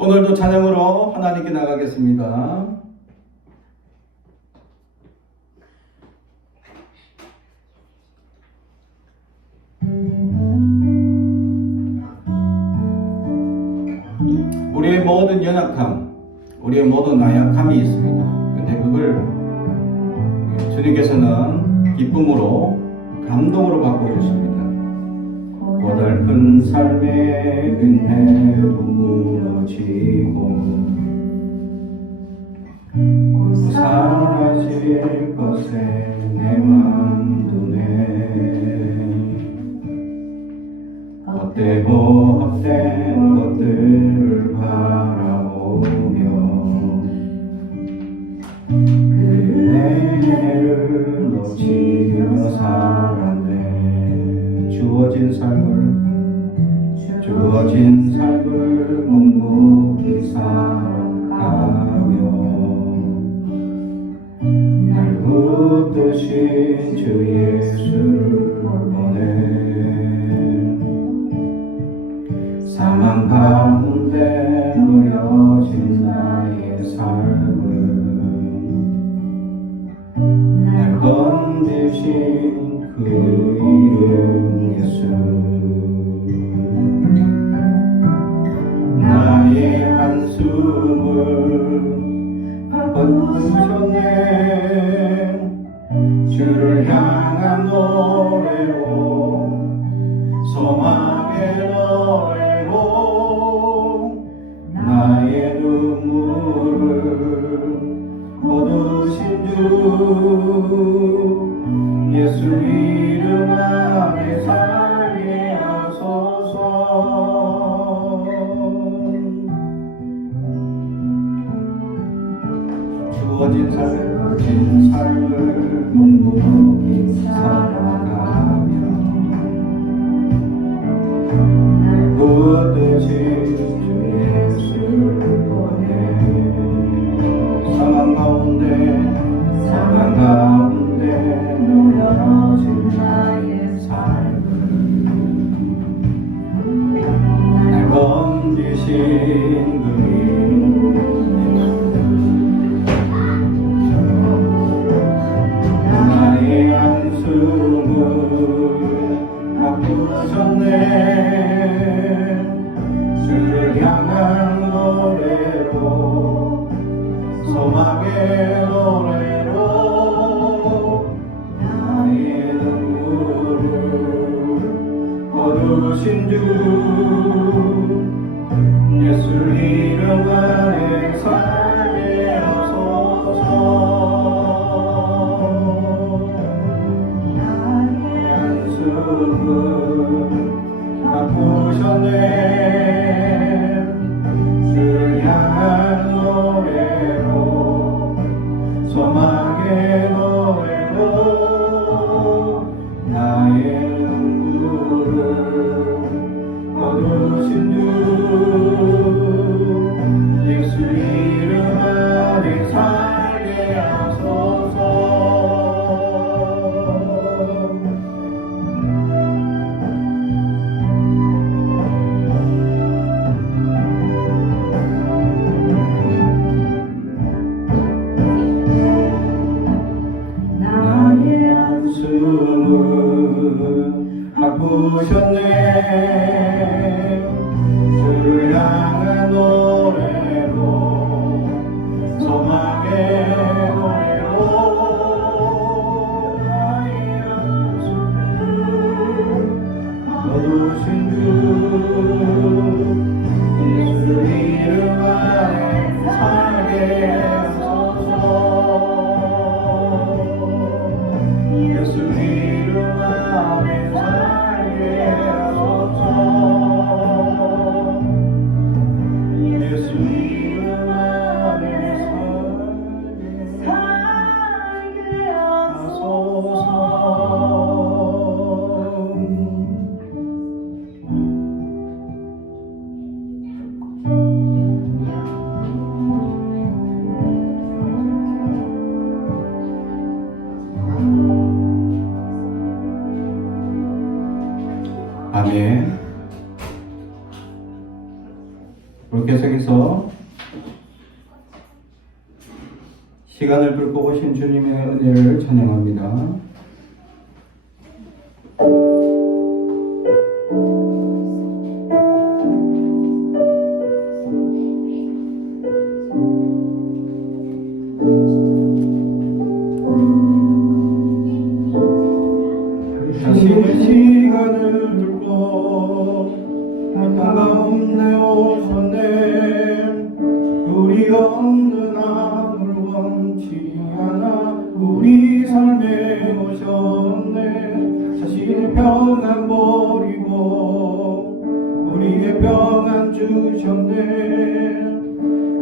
오늘도 찬양으로 하나님께 나가겠습니다. 우리의 모든 연약함, 우리의 모든 나약함이 있습니다. 근데 그걸 주님께서는 기쁨으로, 감동으로 바꿔주십니다. 고달픈 삶의 은혜도 무너지고 사라질 것에 내 맘도 헛되고 헛된 것들을 바라보며 그 은혜를 놓치며 살았네. 주어진 삶을 묵묵히 살아가며 날 붙드신 주 예수를 보내 사망 가운데 놓여진 나의 삶을 날 건지신 그 이름 예수. 나의 한숨을 바꾸셨네. 주를 향한 노래로, 소망의 노래로 나의 눈물을 거두신 주 예수 이름 안에 살게 하소서. 주어진 삶을 묵묵히 살아가며 날 붙드신 주 예수를 보내 사망 가운데 놓여진 나의 삶을 날 건지신 그 나의 한숨을 바꾸셨네. 주를 향한 노래로, 소망의 노래로 나의 눈물을 거두신 주 예수 이름 안에 살게 하소서. 바꾸셨네. 주를 향한 노래로, 소망의 노래로 나의 눈물을 거두신 주 예수 이름 안에 살게 하소서. 숨을 바꾸셨네. 주를 향한 노래로, 소망의 노래로 나의 한숨을 거두신 주 예수 이름 안에 살게 하소서. 예수 이름 안에 살게 하소서. 예수 이름 안에 살게 하소서. 아멘. 그렇게 계속해서 시간을 뚫고 오신 주님의 은혜를 찬양합니다. 자신의 시간을 뚫고 땅 가운데 오셨네. 우리 없는 하늘 원치 않아 우리 삶에 오셨네. 자신의 평안 버리고 우리의 평안 주셨네.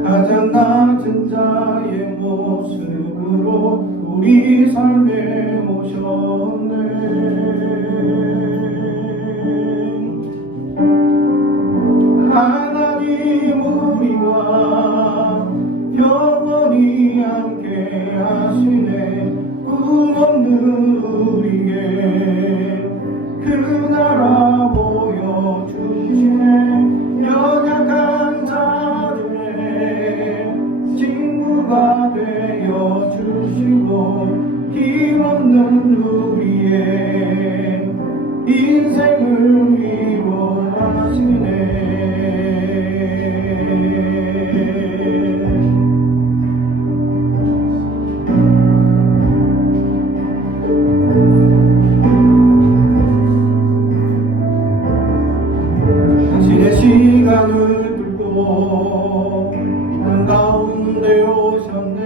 가장 낮은 자의 모습으로 우리 삶에 오셨네. 하나님 우리와 영원히 함께 하시네. 꿈없는 우리에게 그 나라 보여주시네. 연약한 자들의 친구가 되어주시고 힘없는 우리의 인생을 위로하시네. 당신의 시간을 들고 이 땅 가운데 오셨네.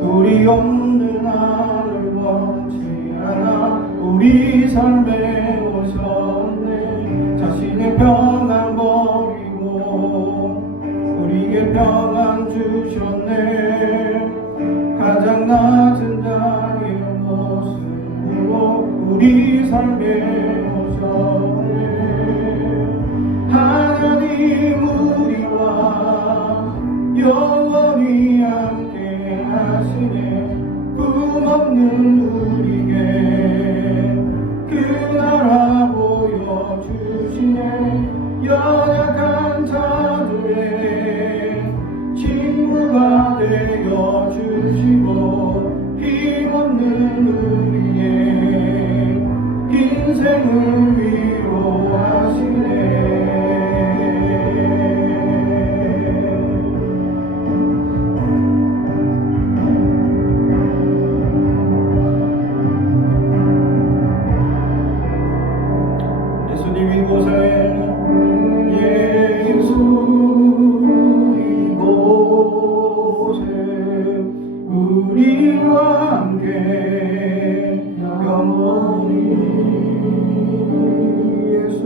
우리 없는 하늘 원치 않아 우리 삶에 오셨네. 자신의 평안 버리고 우리의 평안 주셨네. 가장 낮은 자의 모습으로 우리 삶에 오셨네. 하나님 우리와 영원히 함께 하시네. 꿈없는 우리에게 그 나라 보여주시네. 연약한 자들의 친구가 되어주시고 힘없는 우리의 인생을 위로하시네. 예수님 이곳에 예수 이곳에 우리와 함께 영원히 예수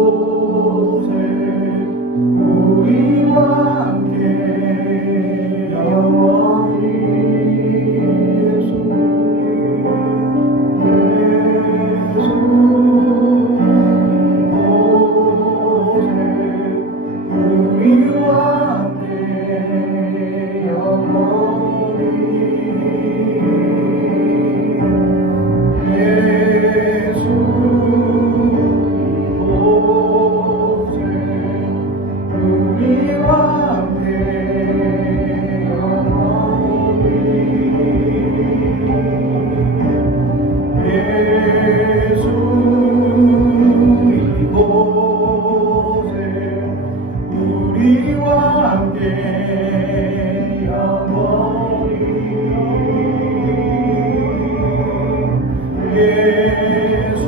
이곳에 우리와 함께 영원히 우리와 함께 영원히 예수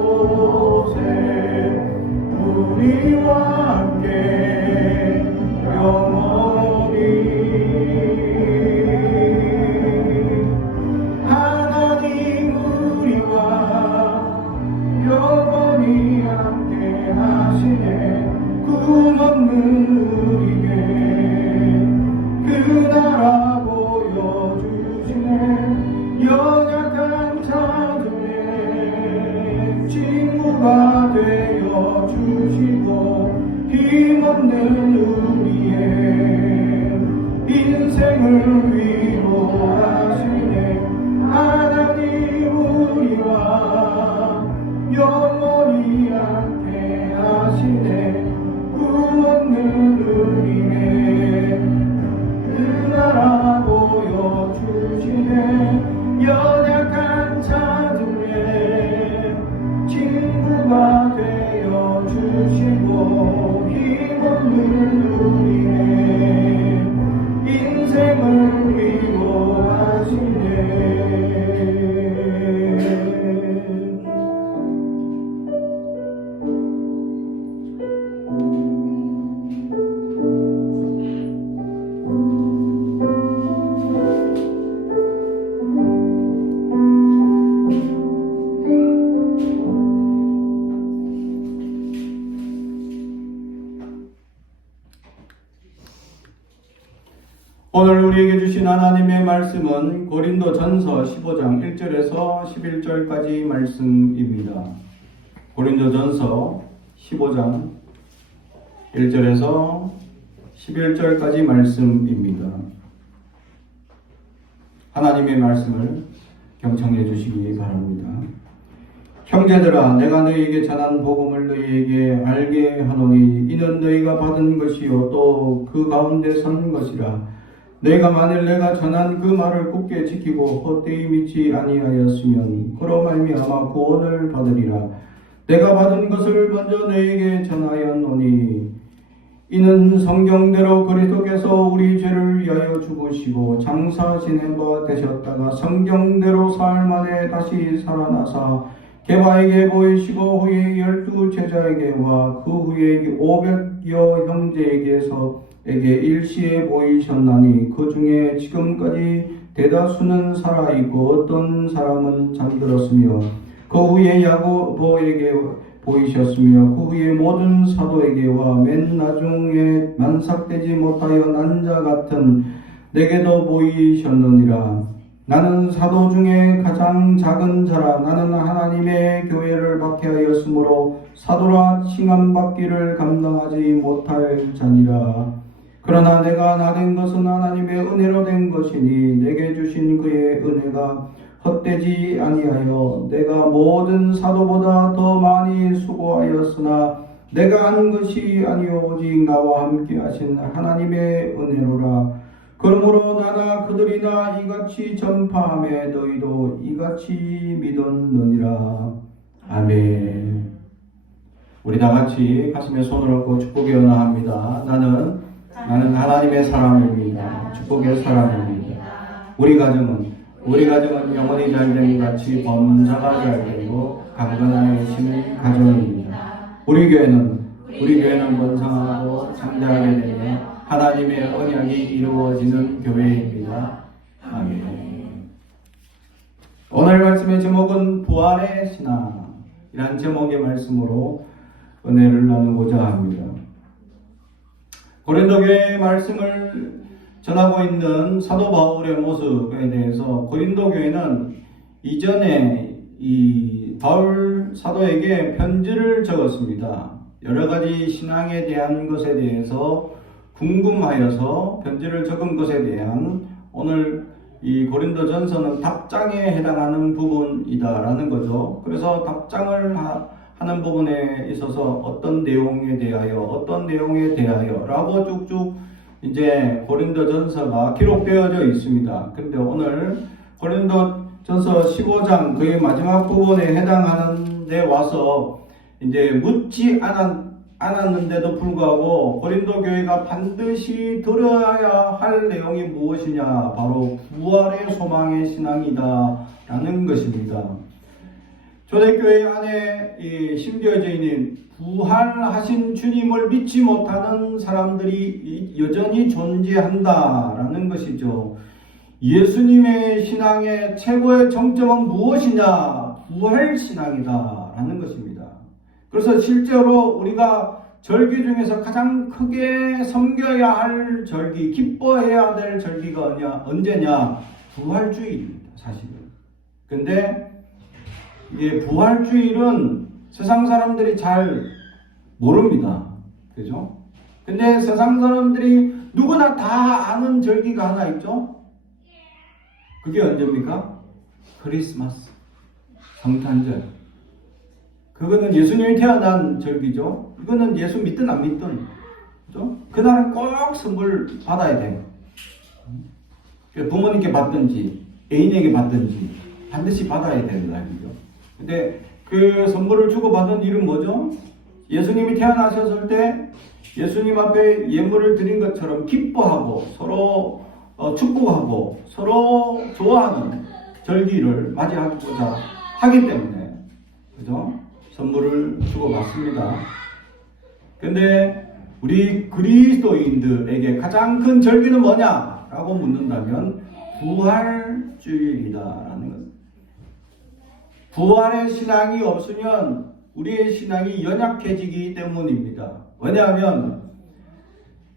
이곳에 우리와 함께 영원히 하나님 우리와 영원히 함께 하시네. 꿈없는 우리에게 그 나라 보여주시네. 연약한 자들의 친구가 되어주시고 힘없는 우리의 인생을 위로하시네. 하나님 오늘 우리에게 주신 하나님의 말씀은 고린도전서 15장 1절에서 11절까지 말씀입니다. 고린도전서 15장 1절에서 11절까지 말씀입니다. 하나님의 말씀을 경청해 주시기 바랍니다. 형제들아, 내가 너희에게 전한 복음을 너희에게 알게 하노니 이는 너희가 받은 것이요 또 그 가운데 선 것이라. 너희가 만일 내가 전한 그 말을 굳게 지키고 헛되이 믿지 아니하였으면 그로 말미암아 구원을 받으리라. 내가 받은 것을 먼저 너희에게 전하였노니 이는 성경대로 그리스도께서 우리 죄를 위하여 죽으시고 장사 지낸 바 되셨다가 성경대로 사흘 만에 다시 살아나사 게바에게 보이시고 후에 12 제자에게와 그 후에 500여 형제에게서 일시에 보이셨나니 그 중에 지금까지 대다수는 살아있고 어떤 사람은 잠들었으며 그 후에 야고보에게 보이셨으며 그 후에 모든 사도에게와 맨 나중에 만삭되지 못하여 난 자 같은 내게도 보이셨느니라. 나는 사도 중에 가장 작은 자라. 나는 하나님의 교회를 박해하였으므로 사도라 칭함받기를 감당하지 못할 자니라. 그러나 내가 나된 것은 하나님의 은혜로 된 것이니 내게 주신 그의 은혜가 헛되지 아니하여 내가 모든 사도보다 더 많이 수고하였으나 내가 한 것이 아니요 오직 나와 함께 하신 하나님의 은혜로라. 그러므로 나나 그들이나 이같이 전파하며 너희도 이같이 믿었느니라. 아멘. 우리 다같이 가슴에 손을 얹고 축복의 언어합니다. 나는 하나님의 사람입니다. 축복의 사람입니다. 우리 가정은 영원히 잘됨 같이 범사가 잘되고 강건하게 치는 가정입니다. 우리 교회는 번성하고 장대하게 되며 하나님의 언약이 이루어지는 교회입니다. 아멘. 오늘 말씀의 제목은 부활의 신앙이란 제목의 말씀으로 은혜를 나누고자 합니다. 고린도 교회의 말씀을 전하고 있는 사도 바울의 모습에 대해서 고린도 교회는 이전에 이 바울 사도에게 편지를 적었습니다. 여러 가지 신앙에 대한 것에 대해서 궁금하여서 편지를 적은 것에 대한 오늘 이 고린도전서는 답장에 해당하는 부분이다라는 거죠. 그래서 답장을 하는 부분에 있어서 어떤 내용에 대하여 라고 쭉쭉 이제 고린도전서가 기록되어져 있습니다. 근데 오늘 고린도전서 15장 그의 마지막 부분에 해당하는 데 와서 이제 묻지 않았는데도 불구하고 고린도 교회가 반드시 들어야 할 내용이 무엇이냐, 바로 부활의 소망의 신앙이다 라는 것입니다. 초대교회 안에 심겨져 있는 부활하신 주님을 믿지 못하는 사람들이 여전히 존재한다라는 것이죠. 예수님의 신앙의 최고의 정점은 무엇이냐? 부활신앙이다라는 것입니다. 그래서 실제로 우리가 절기 중에서 가장 크게 섬겨야 할 절기, 기뻐해야 될 절기가 언제냐? 부활주일입니다, 사실은. 근데 이게 부활주일은 세상 사람들이 잘 모릅니다. 그죠? 근데 세상 사람들이 누구나 다 아는 절기가 하나 있죠? 그게 언제입니까? 크리스마스, 성탄절. 그거는 예수님이 태어난 절기죠. 이거는 예수 믿든 안 믿든, 그죠? 그날은 꼭 선물 받아야 돼요. 부모님께 받든지 애인에게 받든지 반드시 받아야 되는 날이죠. 근데 그 선물을 주고받은 일은 뭐죠? 예수님이 태어나셨을 때 예수님 앞에 예물을 드린 것처럼 기뻐하고 서로 축복하고 서로 좋아하는 절기를 맞이하고자 하기 때문에, 그죠? 선물을 주고받습니다. 근데 우리 그리스도인들에게 가장 큰 절기는 뭐냐라고 묻는다면 부활주일이다라는 것입니다. 부활의 신앙이 없으면 우리의 신앙이 연약해지기 때문입니다. 왜냐하면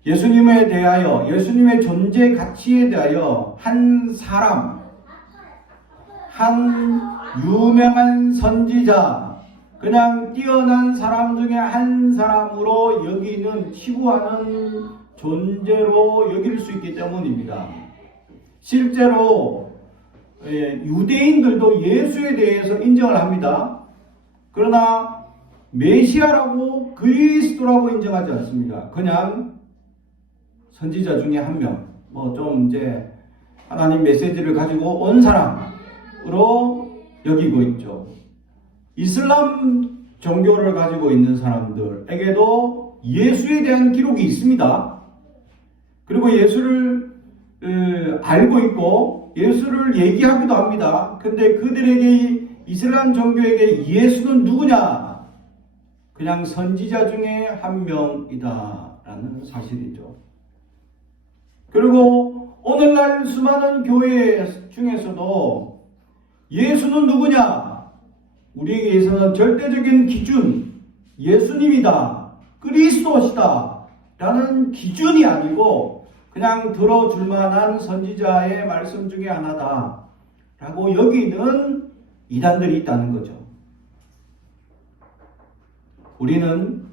예수님에 대하여, 예수님의 존재 가치에 대하여 한 사람, 한 유명한 선지자, 그냥 뛰어난 사람 중에 한 사람으로 여기는 치부하는 존재로 여길 수 있기 때문입니다. 실제로 유대인들도 예수에 대해서 인정을 합니다. 그러나 메시아라고 그리스도라고 인정하지 않습니다. 그냥 선지자 중에 한 명, 좀 이제 하나님 메시지를 가지고 온 사람으로 여기고 있죠. 이슬람 종교를 가지고 있는 사람들에게도 예수에 대한 기록이 있습니다. 그리고 예수를 알고 있고 예수를 얘기하기도 합니다. 근데 그들에게, 이슬람 종교에게 예수는 누구냐? 그냥 선지자 중에 한 명이다 라는 사실이죠. 그리고 오늘날 수많은 교회 중에서도 예수는 누구냐? 우리에게서는 절대적인 기준, 예수님이다, 그리스도시다 라는 기준이 아니고 그냥 들어줄 만한 선지자의 말씀 중에 하나다 라고 여기는 이단들이 있다는 거죠. 우리는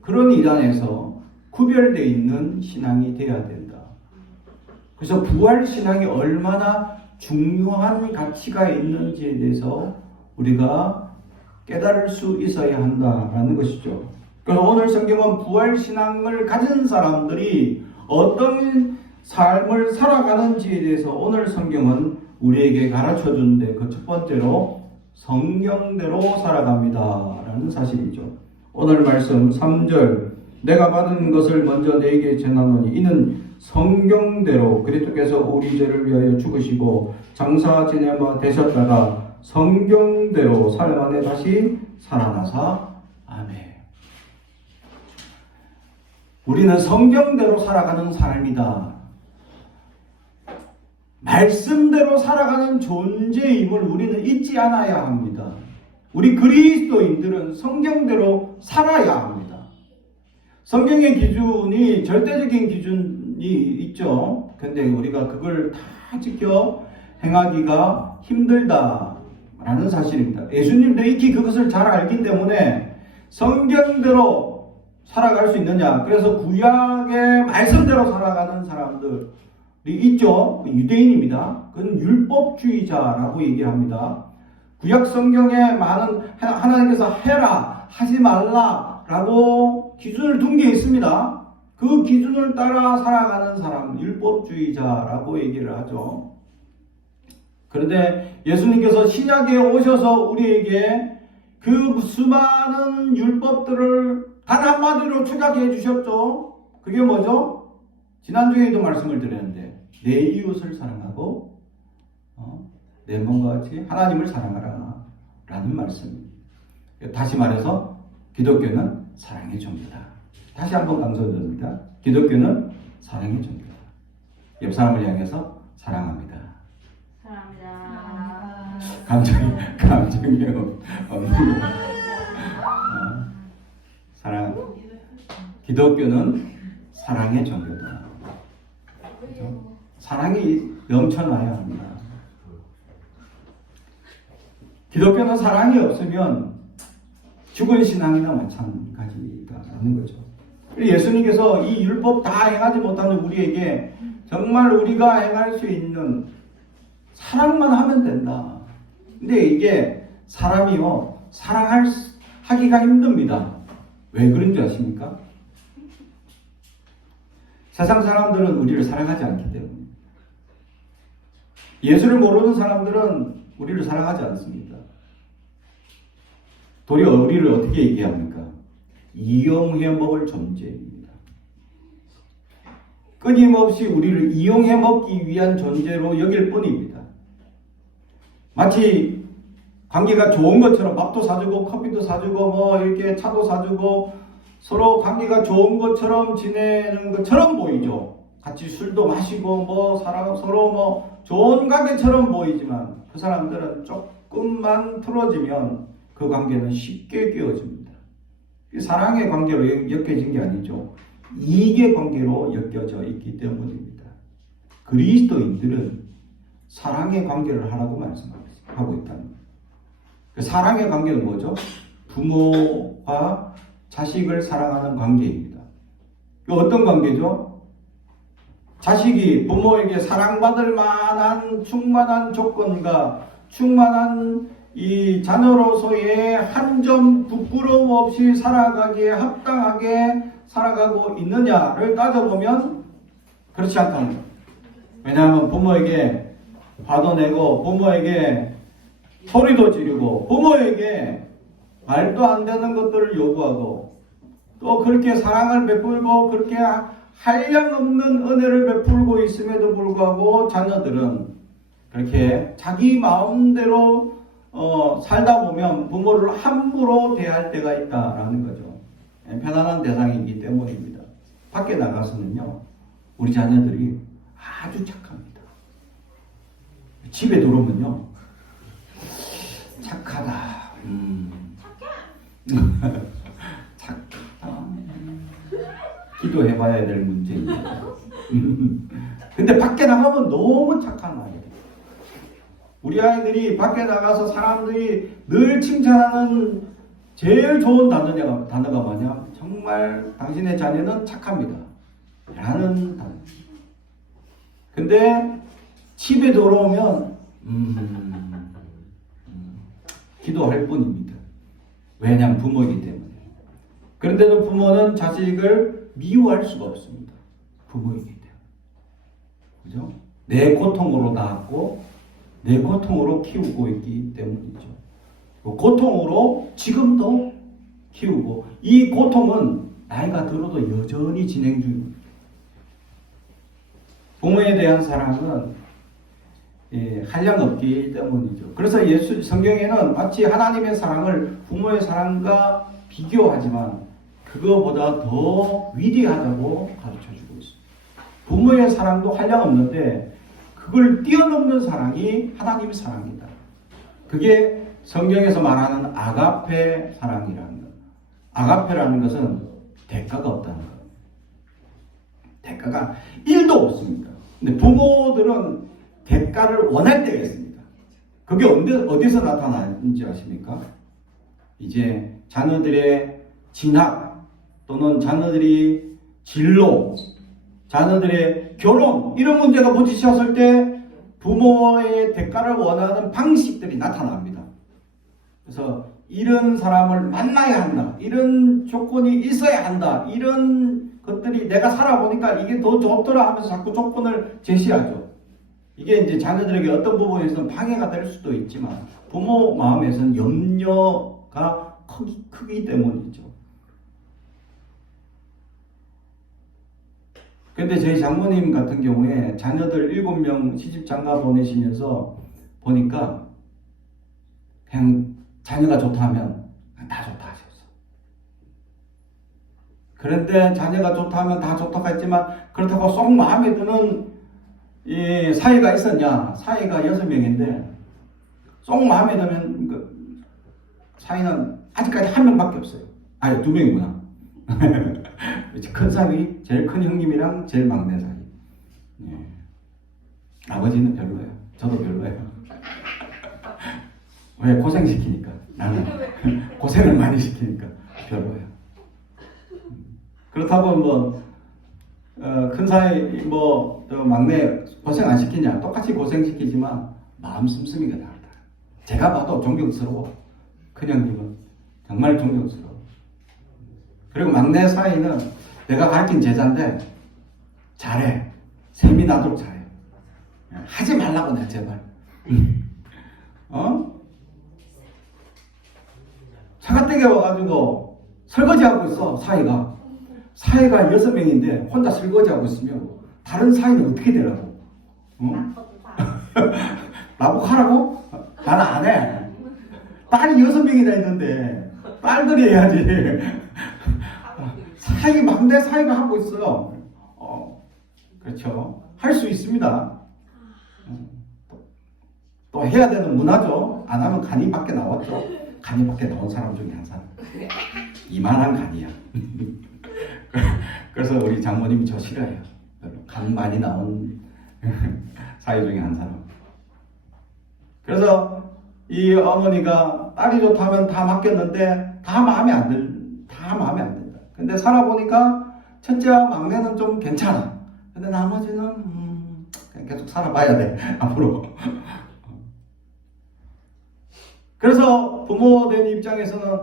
그런 이단에서 구별되어 있는 신앙이 되어야 된다. 그래서 부활신앙이 얼마나 중요한 가치가 있는지에 대해서 우리가 깨달을 수 있어야 한다라는 것이죠. 그래서 오늘 성경은 부활신앙을 가진 사람들이 어떤 삶을 살아가는지에 대해서 오늘 성경은 우리에게 가르쳐 주는데, 그 첫 번째로 성경대로 살아갑니다 라는 사실이죠. 오늘 말씀 3절, 내가 받은 것을 먼저 너에게 전하노니 이는 성경대로 그리스도께서 우리 죄를 위하여 죽으시고 장사 지내마 되셨다가 성경대로 사흘 만에 다시 살아나사. 아멘. 우리는 성경대로 살아가는 삶이다. 말씀대로 살아가는 존재임을 우리는 잊지 않아야 합니다. 우리 그리스도인들은 성경대로 살아야 합니다. 성경의 기준이 절대적인 기준이 있죠. 근데 우리가 그걸 다 지켜 행하기가 힘들다라는 사실입니다. 예수님도 익히 그것을 잘 알기 때문에 성경대로 살아갈 수 있느냐. 그래서 구약의 말씀대로 살아가는 사람들이 있죠. 유대인입니다. 그건 율법주의자라고 얘기합니다. 구약 성경에 많은 하나님께서 해라, 하지 말라 라고 기준을 둔 게 있습니다. 그 기준을 따라 살아가는 사람, 율법주의자라고 얘기를 하죠. 그런데 예수님께서 신약에 오셔서 우리에게 그 수많은 율법들을 단 한마디로 축약해 주셨죠. 그게 뭐죠? 지난주에도 말씀을 드렸는데 내 이웃을 사랑하고 내 몸과 같이 하나님을 사랑하라 라는 말씀입니다. 다시 말해서 기독교는 사랑의 종교다. 다시 한번 강조드립니다. 기독교는 사랑의 종교다. 옆 사람을 향해서 사랑합니다. 사랑합니다. 감정이 없는 거. 사랑. 기독교는 사랑의 종교다. 그렇죠? 사랑이 넘쳐나야 합니다. 기독교는 사랑이 없으면 죽은 신앙이나 마찬가지다라는 거죠. 예수님께서 이 율법 다 행하지 못하는 우리에게 정말 우리가 행할 수 있는 사랑만 하면 된다. 근데 이게 사람이요, 사랑하기가 힘듭니다. 왜 그런지 아십니까? 세상 사람들은 우리를 사랑하지 않기 때문에. 예수를 모르는 사람들은 우리를 사랑하지 않습니다. 도리어 우리를 어떻게 얘기합니까? 이용해 먹을 존재입니다. 끊임없이 우리를 이용해 먹기 위한 존재로 여길 뿐입니다. 마치 관계가 좋은 것처럼 밥도 사주고 커피도 사주고 이렇게 차도 사주고 서로 관계가 좋은 것처럼 지내는 것처럼 보이죠. 같이 술도 마시고 서로 좋은 관계처럼 보이지만 그 사람들은 조금만 틀어지면 그 관계는 쉽게 깨어집니다. 사랑의 관계로 엮여진 게 아니죠. 이익의 관계로 엮여져 있기 때문입니다. 그리스도인들은 사랑의 관계를 하라고 말씀하고 있다는 거예요. 그 사랑의 관계는 뭐죠? 부모와 자식을 사랑하는 관계입니다. 어떤 관계죠? 자식이 부모에게 사랑받을 만한 충만한 조건과 충만한 이 자녀로서의 한 점 부끄러움 없이 살아가기에 합당하게 살아가고 있느냐를 따져보면 그렇지 않다는 거예요. 왜냐하면 부모에게 화도 내고 부모에게 소리도 지르고 부모에게 말도 안 되는 것들을 요구하고 또 그렇게 사랑을 베풀고 그렇게 한량없는 은혜를 베풀고 있음에도 불구하고 자녀들은 그렇게 자기 마음대로 살다 보면 부모를 함부로 대할 때가 있다라는 거죠. 편안한 대상이기 때문입니다. 밖에 나가서는요, 우리 자녀들이 아주 착합니다. 집에 들어오면요, 착하다. 착하다. 기도해봐야 될 문제입니다. 근데 밖에 나가면 너무 착한 아이예요. 우리 아이들이 밖에 나가서 사람들이 늘 칭찬하는 제일 좋은 단어가 뭐냐? 정말 당신의 자녀는 착합니다. 라는 단어. 근데 집에 돌아오면 기도할 뿐입니다. 왜냐하면 부모이기 때문에. 그런데도 부모는 자식을 미워할 수가 없습니다. 부모이기 때문에. 그죠? 내 고통으로 낳았고 내 고통으로 키우고 있기 때문이죠. 고통으로 지금도 키우고 이 고통은 나이가 들어도 여전히 진행 중입니다. 부모에 대한 사랑은 한량없기 때문이죠. 그래서 성경에는 마치 하나님의 사랑을 부모의 사랑과 비교하지만 그거보다 더 위대하다고 가르쳐주고 있습니다. 부모의 사랑도 한량없는데 그걸 뛰어넘는 사랑이 하나님의 사랑이다. 그게 성경에서 말하는 아가페 사랑이라는 것. 아가페라는 것은 대가가 없다는 것. 대가가 1도 없습니다. 근데 부모들은 대가를 원할 때가 있습니다. 그게 어디서 나타나는지 아십니까? 이제 자녀들의 진학 또는 자녀들이 진로, 자녀들의 결혼 이런 문제가 부딪혔을 때 부모의 대가를 원하는 방식들이 나타납니다. 그래서 이런 사람을 만나야 한다. 이런 조건이 있어야 한다. 이런 것들이 내가 살아보니까 이게 더 좋더라 하면서 자꾸 조건을 제시하죠. 이게 이제 자녀들에게 어떤 부분에서는 방해가 될 수도 있지만 부모 마음에서는 염려가 크기 때문이죠. 근데 저희 장모님 같은 경우에 자녀들 7명 시집 장가 보내시면서 보니까 그냥 자녀가 좋다 하면 다 좋다 하셨어. 그런데 자녀가 좋다 하면 다 좋다고 했지만 그렇다고 쏙 마음에 드는 이 사이가 있었냐? 사이가 6명인데 쏙 마음에 드는 그 사이는 아직까지 한 명밖에 없어요. 아니 2명이구나. 큰 사이, 제일 큰 형님이랑 제일 막내 사이. 예. 아버지는 별로예요. 저도 별로예요. 왜? 고생시키니까. 나는 고생을 많이 시키니까 별로예요. 그렇다고 뭐 큰 사이 막내 고생 안 시키냐? 똑같이 고생시키지만 마음 씀씀이가 다르다. 제가 봐도 존경스러워. 큰 형님은 정말 존경스러워. 그리고 막내 사이는 내가 가르친 제자인데 잘해. 셈이 나도록 잘해. 하지 말라고 내 제발. 차가댁에 와가지고 설거지하고 있어. 사이가 6명인데 혼자 설거지하고 있으면 다른 사이는 어떻게 되라고? 나보고하라고? 나는 안 해. 딸이 6명이나 있는데 딸들이 해야지. 막내 사이가 하고 있어요. 그렇죠. 할 수 있습니다. 또 해야 되는 문화죠. 안 하면 간이 밖에 나왔죠. 간이 밖에 나온 사람 중에 한 사람. 이만한 간이야. 그래서 우리 장모님이 저 싫어해요. 간 많이 나온 사위 중에 한 사람. 그래서 이 어머니가 딸이 좋다면 다 맡겼는데 다 마음에 안 든다. 근데 살아보니까 첫째와 막내는 좀 괜찮아. 근데 나머지는 계속 살아봐야 돼 앞으로. 그래서 부모 된 입장에서는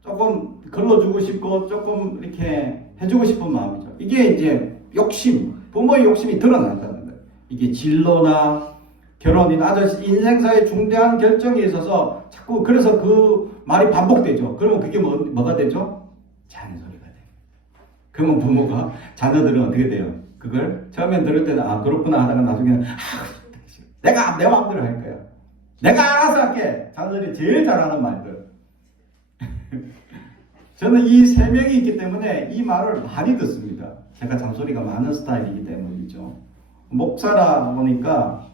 조금 걸러주고 싶고 조금 이렇게 해주고 싶은 마음이죠. 이게 이제 욕심, 부모의 욕심이 드러난다는 거예요. 이게 진로나 결혼이나 아주 인생사의 중대한 결정에 있어서 자꾸 그래서 그 말이 반복되죠. 그러면 그게 뭐가 되죠? 잔소리가 돼요. 그러면 부모가 자녀들은 어떻게 돼요? 그걸 처음엔 들을 때는 그렇구나 하다가 나중에는 내가 내 마음대로 할 거야. 내가 알아서 할게. 자녀들이 제일 잘하는 말들. 저는 이 세 명이 있기 때문에 이 말을 많이 듣습니다. 제가 잔소리가 많은 스타일이기 때문이죠. 목사라 보니까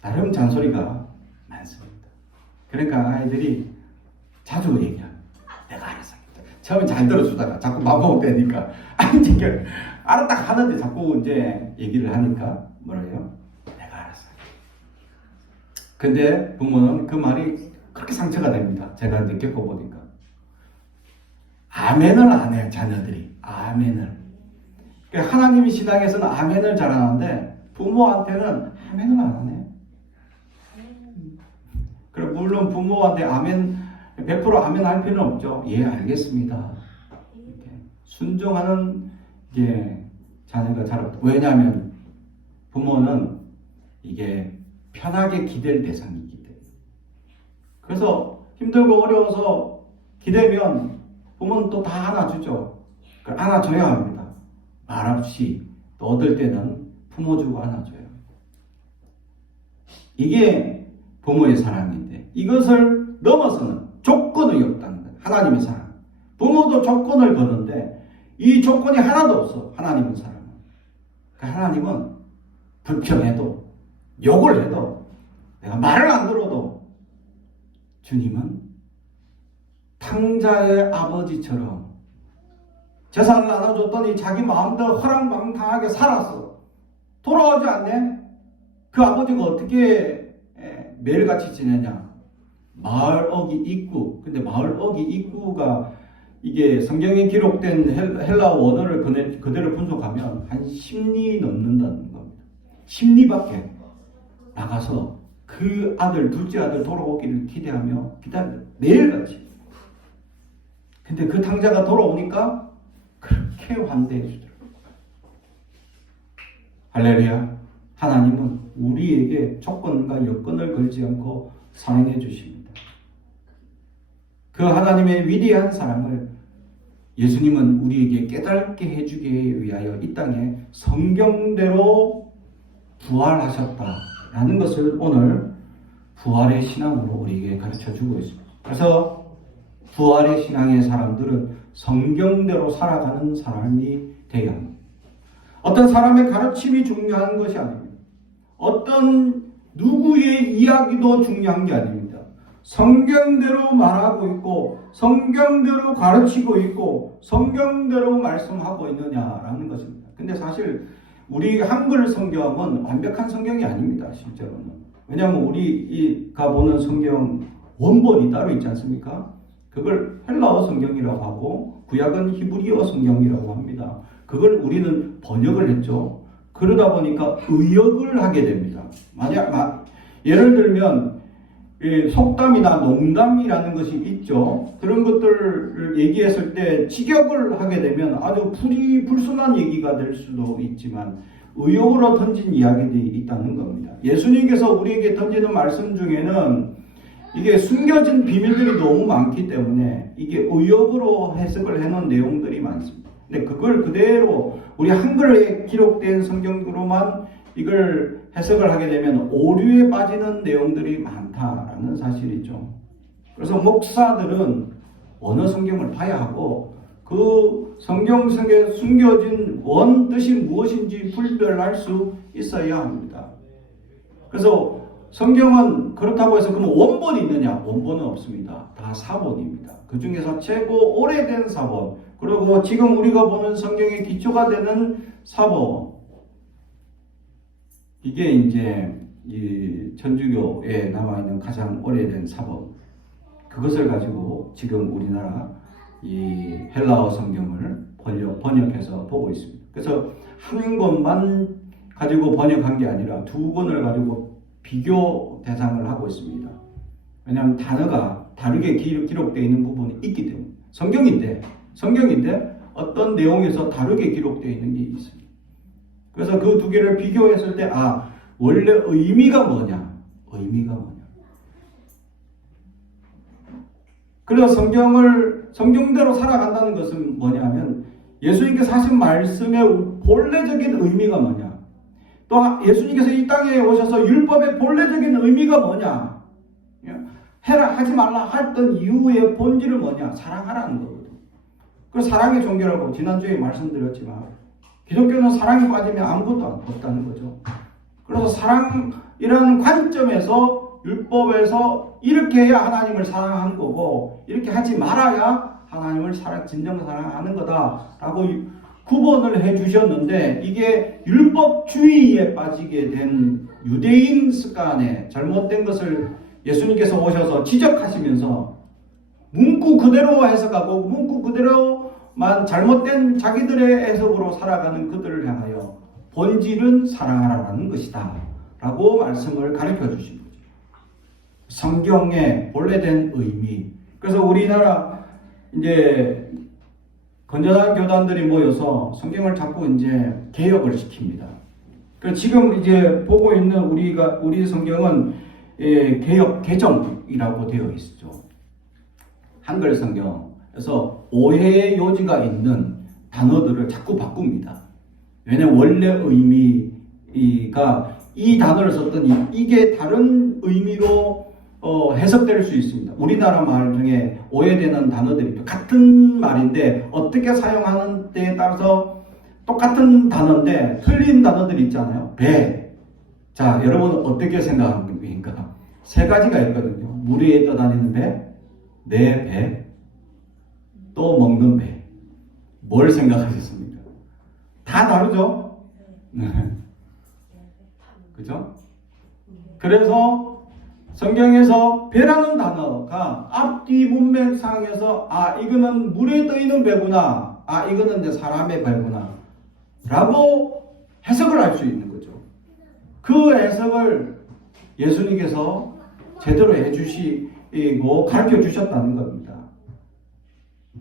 나름 잔소리가 많습니다. 그러니까 아이들이 자주 얘기합니다. 내가 알아서 하겠다. 처음에 잘 들어주다가 자꾸 맘먹을 때니까 아니 지금 알았다 하는데 자꾸 이제 얘기를 하니까 뭐래요? 내가 알아서 하겠다. 근데 부모는 그 말이 그렇게 상처가 됩니다. 제가 느꼈고 보니까. 아멘을 안 해요, 자녀들이. 아멘을. 그러니까 하나님이 신앙에서는 아멘을 잘하는데 부모한테는 아멘을 안 하네. 그럼 물론 부모한테 아멘 100% 아멘 할 필요는 없죠. 예, 알겠습니다. 이렇게 순종하는 게 자녀가 잘 없다. 왜냐하면 부모는 이게 편하게 기댈 대상이기 때문에. 그래서 힘들고 어려워서 기대면 부모는 또 다 안아주죠. 안아줘야 합니다. 말없이 또 얻을 때는 부모 주고 안아줘요. 이게 부모의 사랑인데 이것을 넘어서는 조건이 없다는 거예요. 하나님의 사랑. 부모도 조건을 거는데 이 조건이 하나도 없어. 하나님의 사랑은. 하나님은 불평해도 욕을 해도 내가 말을 안 들어도 주님은 탕자의 아버지처럼 재산을 나눠줬더니 자기 마음대로 허랑방탕하게 살았어. 돌아오지 않네? 그 아버지가 어떻게 매일같이 지내냐? 마을 어기 입구. 근데 마을 어기 입구가 이게 성경에 기록된 헬라어 원어를 그대로 분석하면 한 10리 넘는다는 겁니다. 10리밖에 나가서 그 아들, 둘째 아들 돌아오기를 기대하며 기다려. 매일같이. 근데 그 탕자가 돌아오니까 그렇게 환대해 주더라고요. 할렐루야. 하나님은 우리에게 조건과 여건을 걸지 않고 사랑해 주십니다. 그 하나님의 위대한 사랑을 예수님은 우리에게 깨닫게 해주기 위하여 이 땅에 성경대로 부활하셨다라는 것을 오늘 부활의 신앙으로 우리에게 가르쳐주고 있습니다. 그래서 부활의 신앙의 사람들은 성경대로 살아가는 사람이 되어야 합니다. 어떤 사람의 가르침이 중요한 것이 아닙니다. 어떤 누구의 이야기도 중요한 게 아닙니다. 성경대로 말하고 있고 성경대로 가르치고 있고 성경대로 말씀하고 있느냐라는 것입니다. 근데 사실 우리 한글 성경은 완벽한 성경이 아닙니다. 실제로는. 왜냐하면 우리가 보는 성경 원본이 따로 있지 않습니까? 그걸 헬라어 성경이라고 하고 구약은 히브리어 성경이라고 합니다. 그걸 우리는 번역을 했죠. 그러다 보니까 의역을 하게 됩니다. 예를 들면 속담이나 농담이라는 것이 있죠. 그런 것들을 얘기했을 때 직역을 하게 되면 아주 불순한 얘기가 될 수도 있지만 의역으로 던진 이야기들이 있다는 겁니다. 예수님께서 우리에게 던지는 말씀 중에는 이게 숨겨진 비밀들이 너무 많기 때문에 이게 의역으로 해석을 해놓은 내용들이 많습니다. 근데 그걸 그대로 우리 한글에 기록된 성경으로만 이걸 해석을 하게 되면 오류에 빠지는 내용들이 많다라는 사실이죠. 그래서 목사들은 언어 성경을 봐야 하고 그 성경 속에 숨겨진 원 뜻이 무엇인지 분별할 수 있어야 합니다. 그래서 성경은 그렇다고 해서 그럼 원본이 있느냐? 원본은 없습니다. 다 사본입니다. 그 중에서 최고 오래된 사본, 그리고 지금 우리가 보는 성경의 기초가 되는 사본, 이게 이제 이 천주교에 남아있는 가장 오래된 사본, 그것을 가지고 지금 우리나라 이 헬라어 성경을 번역해서 보고 있습니다. 그래서 한 권만 가지고 번역한 게 아니라 두 권을 가지고 비교 대상을 하고 있습니다. 왜냐하면 단어가 다르게 기록되어 있는 부분이 있기 때문에. 성경인데 어떤 내용에서 다르게 기록되어 있는 게 있습니다. 그래서 그 두 개를 비교했을 때 원래 의미가 뭐냐? 그래서 성경대로 살아간다는 것은 뭐냐면 예수님께서 하신 말씀의 본래적인 의미가 뭐냐? 또 예수님께서 이 땅에 오셔서 율법의 본래적인 의미가 뭐냐? 하지 말라 했던 이유의 본질은 뭐냐? 사랑하라는 거거든. 그 사랑의 종교라고 지난주에 말씀드렸지만 기독교는 사랑이 빠지면 아무것도 없다는 거죠. 그래서 사랑이라는 관점에서 율법에서 이렇게 해야 하나님을 사랑하는 거고 이렇게 하지 말아야 하나님을 진정 사랑하는 거다라고 구분을 해주셨는데, 이게 율법주의에 빠지게 된 유대인 습관에 잘못된 것을 예수님께서 오셔서 지적하시면서 문구 그대로 해석하고 문구 그대로만 잘못된 자기들의 해석으로 살아가는 그들을 향하여 본질은 사랑하라는 것이다 라고 말씀을 가르쳐 주신 거죠. 성경의 본래된 의미. 그래서 우리나라 이제 건전한 교단들이 모여서 성경을 자꾸 이제 개혁을 시킵니다. 그래서 지금 이제 보고 있는 우리 성경은 개혁 개정이라고 되어 있죠. 한글 성경에서 오해의 요지가 있는 단어들을 자꾸 바꿉니다. 왜냐하면 원래 의미가 이 단어를 썼더니 이게 다른 의미로 해석될 수 있습니다. 우리나라 말 중에 오해되는 단어들이 같은 말인데 어떻게 사용하는 때에 따라서 똑같은 단어인데 틀린 단어들이 있잖아요. 배. 자, 여러분은 어떻게 생각합니까? 세 가지가 있거든요. 물 위에 떠다니는 배, 내 배, 또 먹는 배. 뭘 생각하셨습니까? 다 다르죠? 그죠? 그래서 성경에서 배라는 단어가 앞뒤 문맥상에서 이거는 물에 떠있는 배구나, 이거는 내 사람의 배구나 라고 해석을 할 수 있는 거죠. 그 해석을 예수님께서 제대로 해주시고 가르쳐 주셨다는 겁니다.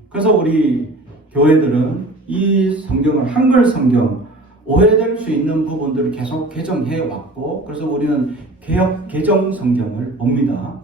그래서 우리 교회들은 이 성경을, 한글 성경, 오해될 수 있는 부분들을 계속 개정해 왔고, 그래서 우리는 개정 성경을 봅니다.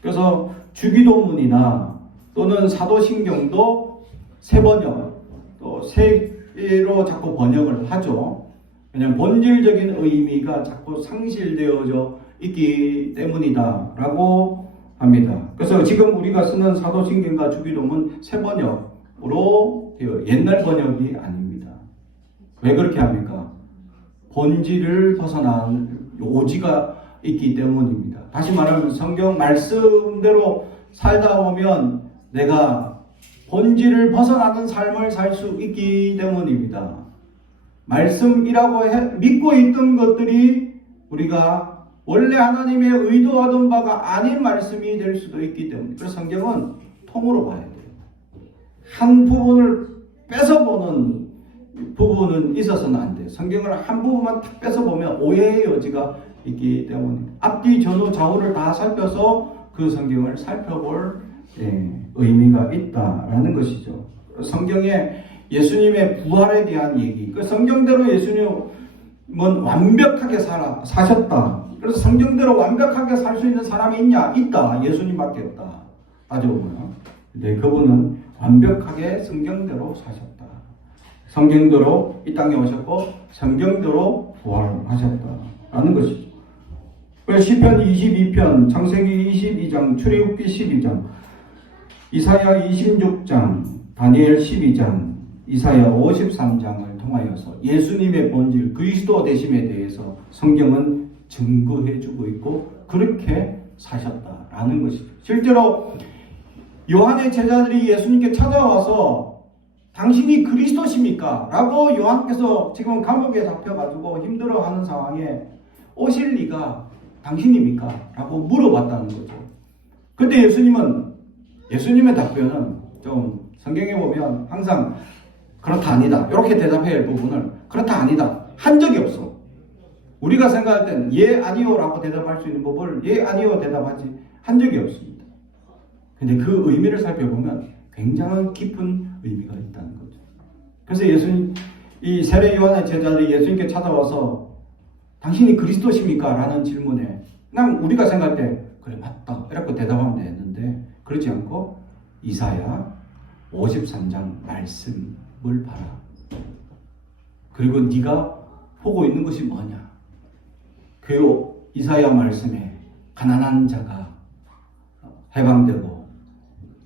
그래서 주기도문이나 또는 사도신경도 새 번역, 또 새로 자꾸 번역을 하죠. 왜냐하면 본질적인 의미가 자꾸 상실되어져 있기 때문이다라고 합니다. 그래서 지금 우리가 쓰는 사도신경과 주기도문 새 번역으로 되어 옛날 번역이 아닙니다. 왜 그렇게 합니까? 본질을 벗어난 오지가 있기 때문입니다. 다시 말하면 성경 말씀대로 살다 보면 내가 본질을 벗어나는 삶을 살 수 있기 때문입니다. 말씀이라고 믿고 있던 것들이 우리가 원래 하나님의 의도하던 바가 아닌 말씀이 될 수도 있기 때문에, 그래서 성경은 통으로 봐야 돼요. 한 부분을 뺏어보는 부분은 있어서는 안 돼요. 성경을 한 부분만 탁 뺏어보면 오해의 여지가 있기 때문에 앞뒤 전후 좌우를 다 살펴서 그 성경을 살펴볼 의미가 있다라는 것이죠. 성경에 예수님의 부활에 대한 얘기, 그 성경대로 예수님은 완벽하게 사셨다. 그래서 성경대로 완벽하게 살 수 있는 사람이 있냐? 있다. 예수님밖에 없다. 따져보면. 네, 그분은 완벽하게 성경대로 사셨다. 성경대로 이 땅에 오셨고 성경대로 부활하셨다라는 것이죠. 그래서 시편 22편, 창세기 22장, 출애굽기 12장, 이사야 26장, 다니엘 12장, 이사야 53장을 통하여서 예수님의 본질, 그리스도 되심에 대해서 성경은 증거해주고 있고 그렇게 사셨다라는 것이죠. 실제로 요한의 제자들이 예수님께 찾아와서 당신이 그리스도십니까? 라고 요한께서 지금 감옥에 잡혀가지고 힘들어하는 상황에 오실 리가 당신입니까? 라고 물어봤다는 거죠. 근데 예수님의 답변은 좀 성경에 보면 항상 그렇다 아니다 이렇게 대답해야 할 부분을 그렇다 아니다 한 적이 없어. 우리가 생각할 때는 예 아니요 라고 대답할 수 있는 법을 예 아니요 대답하지 한 적이 없습니다. 근데 그 의미를 살펴보면 굉장히 깊은 의미가 있다는 거죠. 그래서 이 세례 요한의 제자들이 예수님께 찾아와서 당신이 그리스도십니까? 라는 질문에 그냥 우리가 생각할 때 그래 맞다 이렇게 대답하면 되는데 그렇지 않고 이사야 53장 말씀을 봐라. 그리고 네가 보고 있는 것이 뭐냐? 그 이사야 말씀에 가난한 자가 해방되고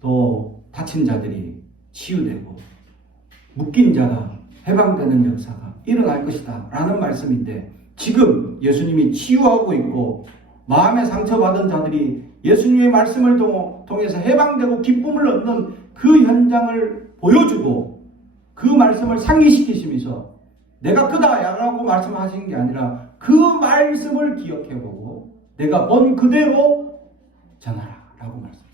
또 다친 자들이 치유되고 묶인 자가 해방되는 역사가 일어날 것이다 라는 말씀인데 지금 예수님이 치유하고 있고 마음에 상처받은 자들이 예수님의 말씀을 통해서 해방되고 기쁨을 얻는 그 현장을 보여주고 그 말씀을 상기시키시면서 내가 그다 라고 말씀하신 게 아니라 그 말씀을 기억해보고 내가 본 그대로 전하라 라고 말씀합니다.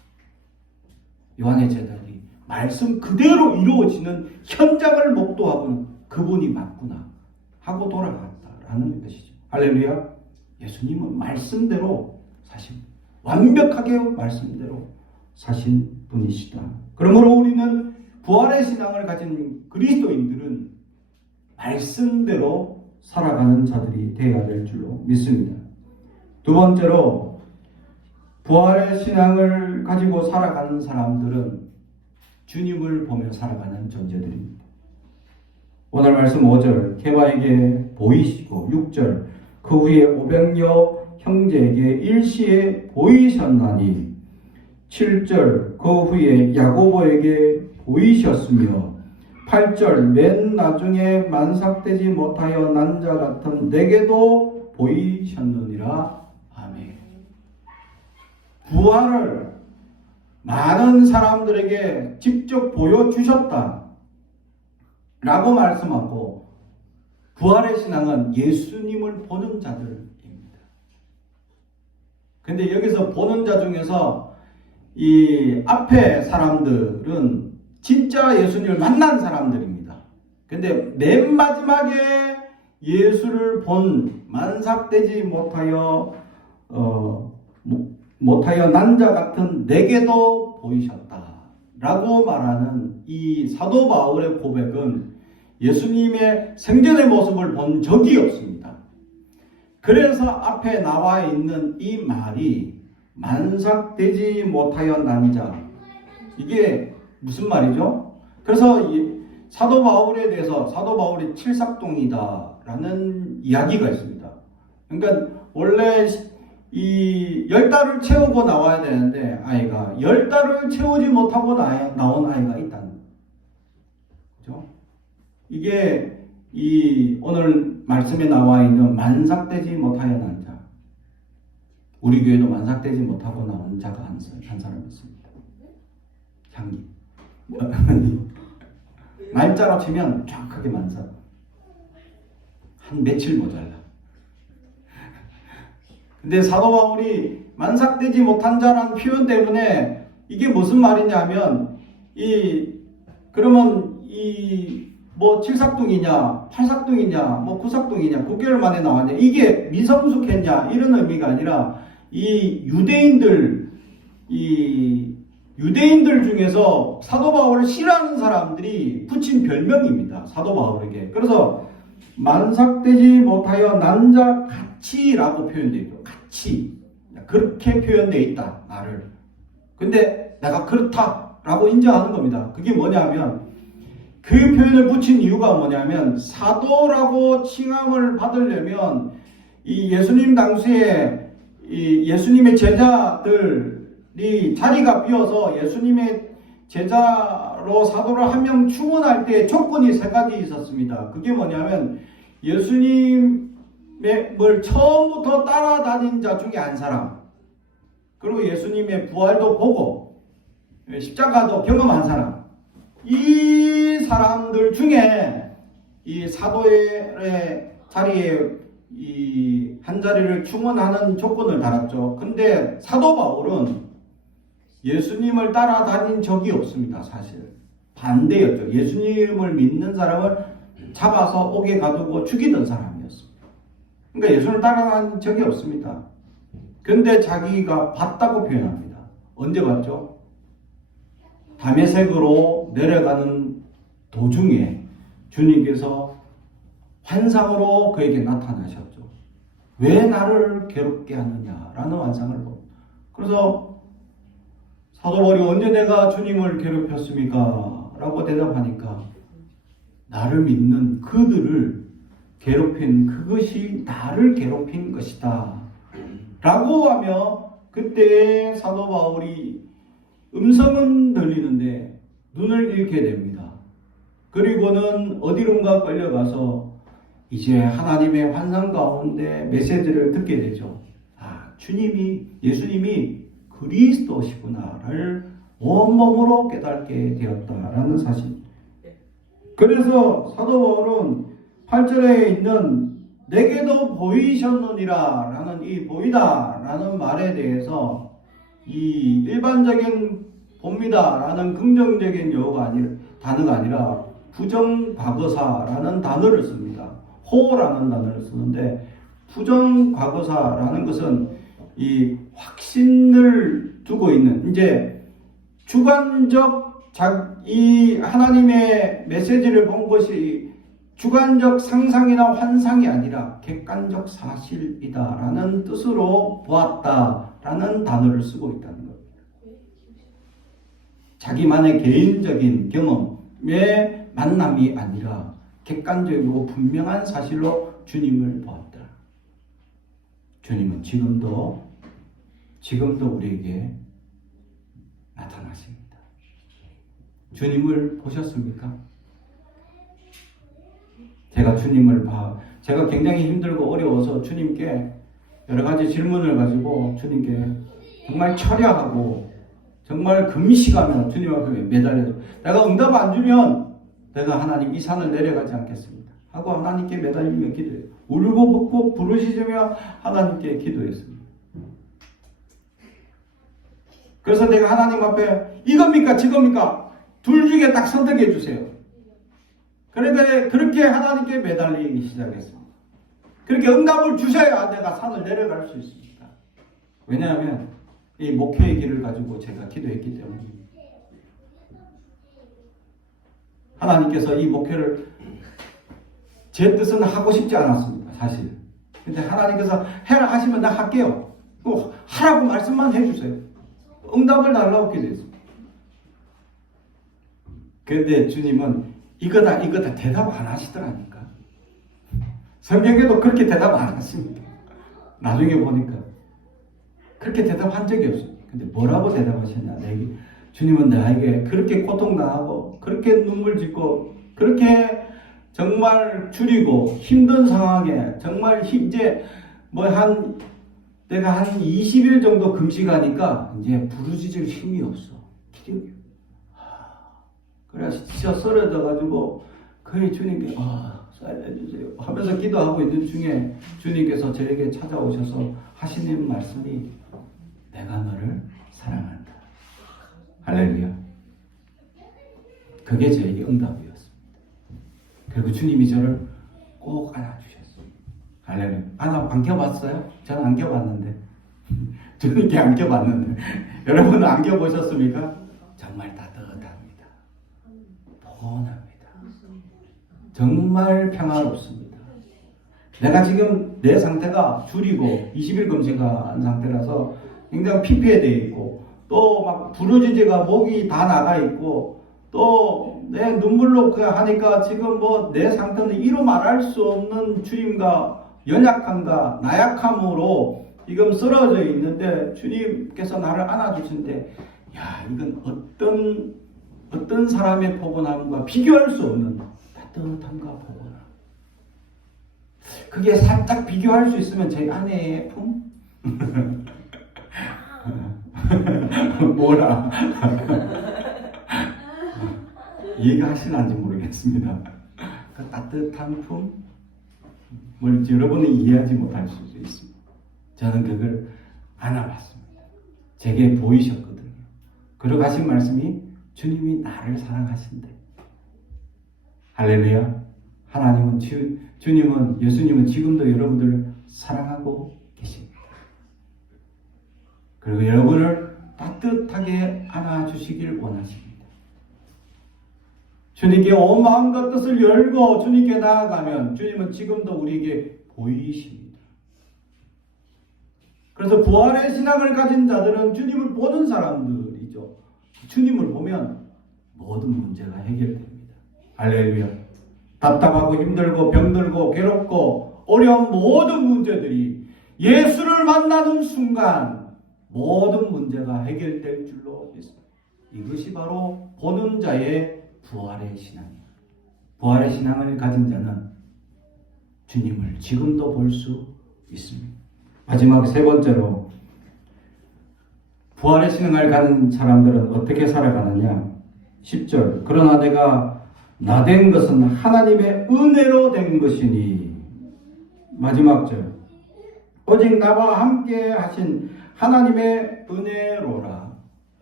요한의 제자들이 말씀 그대로 이루어지는 현장을 목도하고는 그분이 맞구나 하고 돌아갔다라는 것이죠. 할렐루야. 예수님은 말씀대로 사신, 완벽하게 말씀대로 사신 분이시다. 그러므로 우리는 부활의 신앙을 가진 그리스도인들은 말씀대로 살아가는 자들이 되어야 될 줄로 믿습니다. 두 번째로 부활의 신앙을 가지고 살아가는 사람들은 주님을 보며 살아가는 존재들입니다. 오늘 말씀 5절 케바에게 보이시고 6절 그 후에 500여 형제에게 일시에 보이셨나니 7절 그 후에 야고보에게 보이셨으며 8절 맨 나중에 만삭되지 못하여 난 자 같은 내게도 보이셨느니라. 아멘. 부활을 많은 사람들에게 직접 보여주셨다 라고 말씀하고 부활의 신앙은 예수님을 보는 자들입니다. 근데 여기서 보는 자 중에서 이 앞에 사람들은 진짜 예수님을 만난 사람들입니다. 근데 맨 마지막에 예수를 본 만삭되지 못하여 난 자 같은 내게도 보이셨다 라고 말하는 이 사도 바울의 고백은 예수님의 생전의 모습을 본 적이 없습니다. 그래서 앞에 나와 있는 이 말이 만삭되지 못하여 난 자, 이게 무슨 말이죠? 그래서 사도 바울에 대해서 사도 바울이 칠삭동이다 라는 이야기가 있습니다. 그러니까 원래 이 10달을 채우고 나와야 되는데 아이가 10달을 채우지 못하고 나온 아이가 있다는 거죠. 이게 이 오늘 말씀에 나와 있는 만삭되지 못하여 난 자, 우리 교회도 만삭되지 못하고 나온 자가 한 사람 있습니다. 향기. 날짜로 치면 정확하게 만삭. 한 며칠 모자라. 근데 사도 바울이 만삭되지 못한 자라는 표현 때문에 이게 무슨 말이냐면 그러면 뭐 7삭둥이냐 8삭둥이냐 뭐 9삭둥이냐 9개월 만에 나왔냐 이게 미성숙했냐 이런 의미가 아니라 이 유대인들 중에서 사도 바울을 싫어하는 사람들이 붙인 별명입니다. 사도 바울에게. 그래서 만삭되지 못하여 난 자 같이라고 표현되어 있고 같이 그렇게 표현되어 있다 나를. 근데 내가 그렇다라고 인정하는 겁니다. 그게 뭐냐면 그 표현을 붙인 이유가 뭐냐면 사도라고 칭함을 받으려면 이 예수님 당시에 이 예수님의 제자들이 자리가 비어서 예수님의 제자로 사도를 한 명 충원할 때 조건이 3가지 있었습니다. 그게 뭐냐면 예수님을 뭘 처음부터 따라다닌 자 중에 한 사람, 그리고 예수님의 부활도 보고 십자가도 경험한 사람, 이 사람들 중에 이 사도의 자리에 이 한 자리를 충원하는 조건을 달았죠. 근데 사도 바울은 예수님을 따라다닌 적이 없습니다. 사실 반대였죠. 예수님을 믿는 사람을 잡아서 옥에 가두고 죽이던 사람이었습니다. 그러니까 예수님을 따라다닌 적이 없습니다. 근데 자기가 봤다고 표현합니다. 언제 봤죠? 다메섹으로 내려가는 도중에 주님께서 환상으로 그에게 나타나셨죠. 왜 나를 괴롭게 하느냐라는 환상을 보고. 그래서 사도 바울이 언제 내가 주님을 괴롭혔습니까? 라고 대답하니까 나를 믿는 그들을 괴롭힌 그것이 나를 괴롭힌 것이다 라고 하며, 그때 사도 바울이 음성은 들리는데 눈을 잃게 됩니다. 그리고는 어디론가 끌려가서 이제 하나님의 환상 가운데 메시지를 듣게 되죠. 예수님이 그리스도시구나를 온몸으로 깨닫게 되었다라는 사실. 그래서 사도 바울은 8절에 있는 내게도 보이셨느니라 라는 이 보이다 라는 말에 대해서 이 일반적인 봅니다 라는 긍정적인 단어가 아니라 부정과거사라는 단어를 씁니다. 호라는 단어를 쓰는데, 부정과거사라는 것은 이 확신을 두고 있는, 이제 주관적 이 하나님의 메시지를 본 것이 주관적 상상이나 환상이 아니라 객관적 사실이다라는 뜻으로 보았다라는 단어를 쓰고 있다는 겁니다. 자기만의 개인적인 경험의 만남이 아니라 객관적이고 분명한 사실로 주님을 보았다. 주님은 지금도 우리에게 나타나십니다. 주님을 보셨습니까? 제가 굉장히 힘들고 어려워서 주님께 여러 가지 질문을 가지고 주님께 정말 철야하고 정말 금식하며 주님 앞에 매달려서, 내가 응답 안 주면 내가 하나님 이 산을 내려가지 않겠습니다 하고 하나님께 매달리며 기도해요. 울고 벗고 부르짖으며 하나님께 기도했습니다. 그래서 내가 하나님 앞에 이겁니까 저겁니까 둘 중에 딱 선택해 주세요. 그런데 그렇게 하나님께 매달리기 시작했습니다. 그렇게 응답을 주셔야 내가 산을 내려갈 수 있습니다. 왜냐하면 이 목회의 길을 가지고 제가 기도했기 때문입니다. 하나님께서 이 목회를 제 뜻은 하고 싶지 않았습니다. 사실. 근데 하나님께서 해라 하시면 나 할게요. 또 하라고 말씀만 해주세요. 응답을 달라고 기도했습니다. 그런데 주님은 이거다 대답 안 하시더라니까. 성경에도 그렇게 대답 안 하십니다. 나중에 보니까 그렇게 대답한 적이 없어요. 근데 뭐라고 대답하셨냐? 주님은 나에게 그렇게 고통당하고 그렇게 눈물 짓고 그렇게 정말 줄이고 힘든 상황에 정말 이제 내가 한 20일 정도 금식하니까 이제 부르짖을 힘이 없어. 기력이. 그래서 진짜 쓰러져가지고 거의 주님께 살려주세요 하면서 기도하고 있는 중에 주님께서 저에게 찾아오셔서 하시는 말씀이 내가 너를 사랑한다. 할렐루야. 그게 저에게 응답이었습니다. 그리고 주님이 저를 꼭 안아주셨어요. 할렐루야. 안겨봤어요? 저는 안겨봤는데 주님께 안겨봤는데 여러분은 안겨보셨습니까? 정말 따뜻합니다. 포근합니다. 정말 평화롭습니다. 내가 지금 내 상태가 줄이고 20일 금식한 상태라서 굉장히 피폐되어 있고 또 막 부르짖어가 목이 다 나가 있고 또 내 눈물로 하니까 지금 내 상태는 이루 말할 수 없는 주님과 연약함과 나약함으로 지금 쓰러져 있는데 주님께서 나를 안아주신데 이건 어떤 사람의 포근함과 비교할 수 없는 따뜻함과 포근함. 그게 살짝 비교할 수 있으면 제 아내의 품? 뭐라? 이해가 하시는지 모르겠습니다. 그 따뜻한 품? 뭘 여러분은 이해하지 못할 수도 있습니다. 저는 그걸 안아봤습니다. 제게 보이셨거든요. 그러고 하신 말씀이 주님이 나를 사랑하신대. 할렐루야. 하나님은 주님은 예수님은 지금도 여러분들을 사랑하고 계십니다. 그리고 여러분을 따뜻하게 안아주시길 원하십니다. 주님께 온 마음과 뜻을 열고 주님께 나아가면 주님은 지금도 우리에게 보이십니다. 그래서 부활의 신앙을 가진 자들은 주님을 보는 사람들이죠. 주님을 보면 모든 문제가 해결됩니다. 할렐루야. 답답하고 힘들고 병들고 괴롭고 어려운 모든 문제들이 예수를 만나는 순간 모든 문제가 해결될 줄로 믿습니다. 이것이 바로 보는 자의 부활의 신앙입니다. 부활의 신앙을 가진 자는 주님을 지금도 볼 수 있습니다. 마지막 세 번째로 부활의 신앙을 가진 사람들은 어떻게 살아가느냐? 10절. 그러나 내가 나 된 것은 하나님의 은혜로 된 것이니. 마지막 절. 오직 나와 함께 하신 하나님의 은혜로라.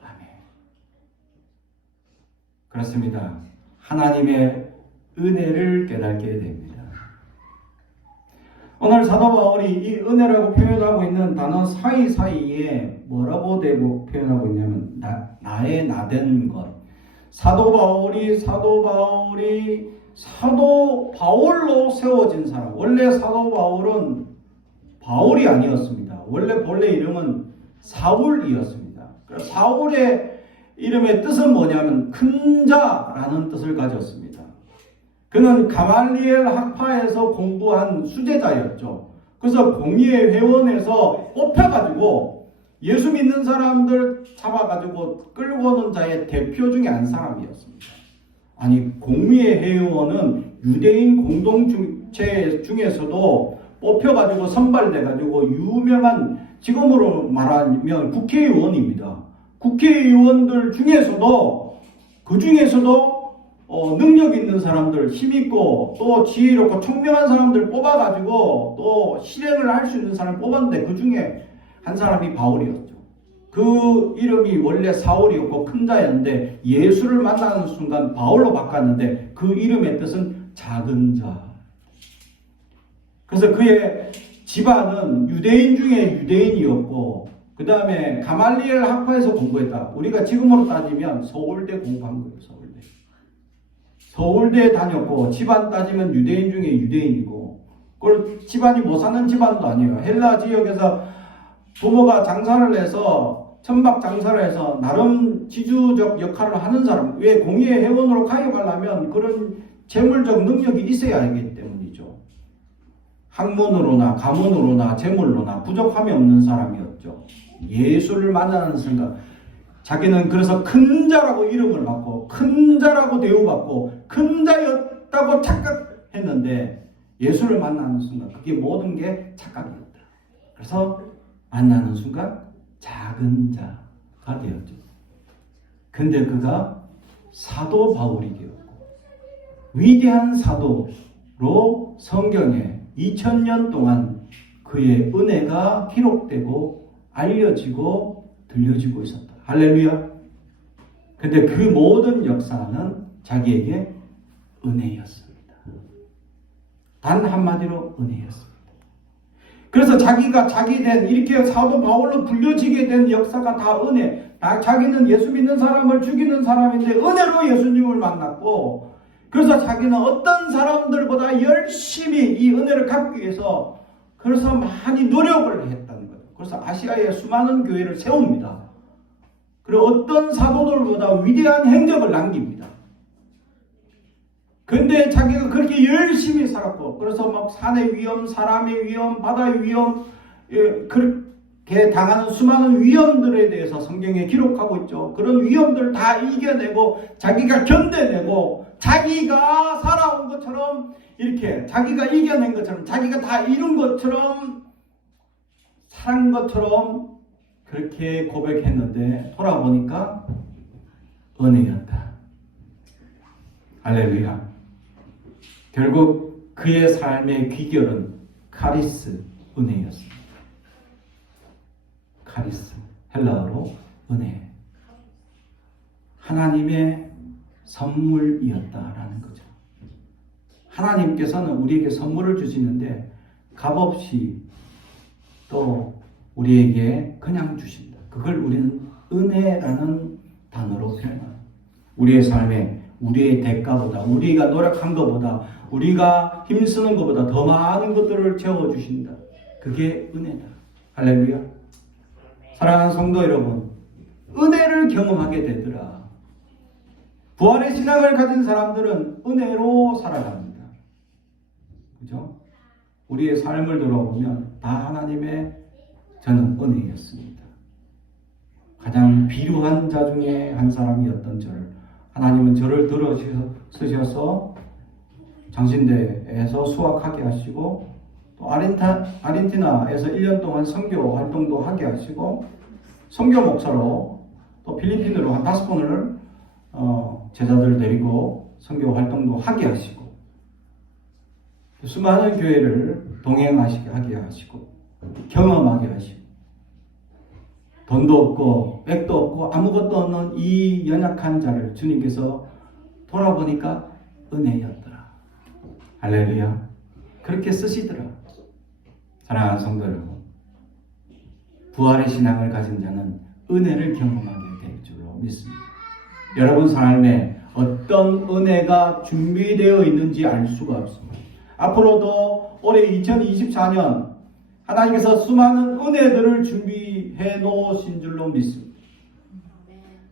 아멘. 그렇습니다. 하나님의 은혜를 깨닫게 됩니다. 오늘 사도 바울이 이 은혜라고 표현하고 있는 단어 사이사이에 뭐라고 대고 표현하고 있냐면 나의 나된 것. 사도 바울로 세워진 사람. 원래 사도 바울은 바울이 아니었습니다. 원래 본래 이름은 사울이었습니다. 사울의 이름의 뜻은 뭐냐면 큰 자라는 뜻을 가졌습니다. 그는 가말리엘 학파에서 공부한 수제자였죠. 그래서 공의회 회원에서 뽑혀가지고 예수 믿는 사람들 잡아가지고 끌고 오는 자의 대표 중에 한 사람이었습니다. 아니, 공의회 회원은 유대인 공동체 중에서도 뽑혀가지고 선발돼가지고 유명한, 지금으로 말하면 국회의원입니다. 국회의원들 중에서도 능력 있는 사람들, 힘있고 또 지혜롭고 총명한 사람들 뽑아가지고 또 실행을 할 수 있는 사람 뽑았는데 그 중에 한 사람이 바울이었죠. 그 이름이 원래 사울이었고 큰 자였는데 예수를 만나는 순간 바울로 바꿨는데 그 이름의 뜻은 작은 자. 그래서 그의 집안은 유대인 중에 유대인이었고 그 다음에 가말리엘 학파에서 공부했다. 우리가 지금으로 따지면 서울대 공부한 거예요. 서울대에 다녔고 집안 따지면 유대인 중에 유대인이고 그걸 집안이 못 사는 집안도 아니에요. 헬라 지역에서 부모가 장사를 해서 천막 장사를 해서 나름 지주적 역할을 하는 사람. 왜 공의회 회원으로 가입하려면 그런 재물적 능력이 있어야 하기 때문이죠. 학문으로나 가문으로나 재물로나 부족함이 없는 사람이었죠. 예수를 만나는 순간 자기는 그래서 큰 자라고 이름을 받고 큰 자라고 대우받고 큰 자였다고 착각했는데 예수를 만나는 순간 그게 모든 게 착각이었다. 그래서 만나는 순간 작은 자가 되었죠. 근데 그가 사도 바울이 되었고 위대한 사도로 성경에 2000년 동안 그의 은혜가 기록되고 알려지고 들려지고 있었다. 할렐루야. 근데 그 모든 역사는 자기에게 은혜였습니다. 단 한마디로 은혜였습니다. 그래서 자기가 자기된 이렇게 사도 바울로 불려지게 된 역사가 다 은혜. 자기는 예수 믿는 사람을 죽이는 사람인데 은혜로 예수님을 만났고 그래서 자기는 어떤 사람들보다 열심히 이 은혜를 갖기 위해서 그래서 많이 노력을 했다는 거예요. 그래서 아시아에 수많은 교회를 세웁니다. 그리고 어떤 사도들보다 위대한 행적을 남깁니다. 근데 자기가 그렇게 열심히 살았고, 그래서 막 산의 위험, 사람의 위험, 바다의 위험, 그렇게 당하는 수많은 위험들에 대해서 성경에 기록하고 있죠. 그런 위험들을 다 이겨내고 자기가 견뎌내고 자기가 살아온 것처럼 이렇게 자기가 이겨낸 것처럼 자기가 다 이룬 것처럼 살은 것처럼 그렇게 고백했는데 돌아보니까 은혜였다. 할렐루야. 결국 그의 삶의 귀결은 카리스, 은혜였습니다. 카리스, 헬라어로 은혜. 하나님의 선물이었다라는 거죠. 하나님께서는 우리에게 선물을 주시는데 값없이 또 우리에게 그냥 주신다. 그걸 우리는 은혜라는 단어로 표현합니다. 우리의 삶에 우리의 대가보다 우리가 노력한 것보다 우리가 힘쓰는 것보다 더 많은 것들을 채워주신다. 그게 은혜다. 할렐루야. 사랑하는 성도 여러분, 은혜를 경험하게 되더라. 부활의 신앙을 가진 사람들은 은혜로 살아갑니다. 그죠? 우리의 삶을 돌아보면 다 하나님의 저는 은혜였습니다. 가장 비루한 자 중에 한 사람이었던 저를 하나님은 저를 들어 쓰셔서 장신대에서 수학하게 하시고 또 아르헨티나에서 1년 동안 선교 활동도 하게 하시고 선교 목사로 또 필리핀으로 한 5번을 제자들을 데리고 선교 활동도 하게 하시고 수많은 교회를 동행하게 하게 하시고 경험하게 하시고 돈도 없고 백도 없고 아무것도 없는 이 연약한 자를 주님께서 돌아보니까 은혜였더라. 할렐루야. 그렇게 쓰시더라. 사랑하는 성도 여러분, 부활의 신앙을 가진 자는 은혜를 경험하게 될 줄로 믿습니다. 여러분 삶에 어떤 은혜가 준비되어 있는지 알 수가 없습니다. 앞으로도 올해 2024년 하나님께서 수많은 은혜들을 준비해 놓으신 줄로 믿습니다.